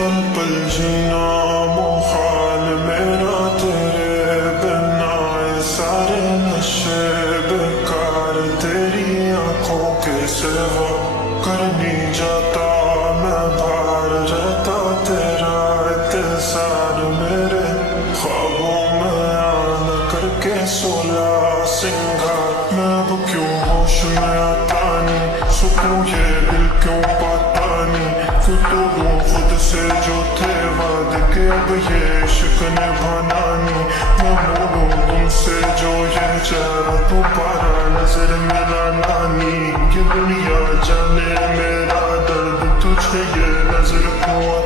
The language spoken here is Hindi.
पल पल जीना मुहाल मेरा तेरे बिना, ये सारे नशे बेकार तेरी आंखों के सिवा। कर नहीं जाता मैं बाहर रहता तेरा इंतजार, मेरे ख्वाबों में आना करके 16 सिंगार। मैं अब क्यों होश में आता नहीं, सुकून ये दिल क्यों पाता नहीं। क्यों तोड़ूं खुद से जो थे वादे के, अब ये इश्क निभाना नहीं। मैं मोड़ूं तुमसे जो ये चेहरा, दोबारा नजर मिलाना नहीं। ये दुनिया जाने मेरा दर्द तुझे ये नजर क्यों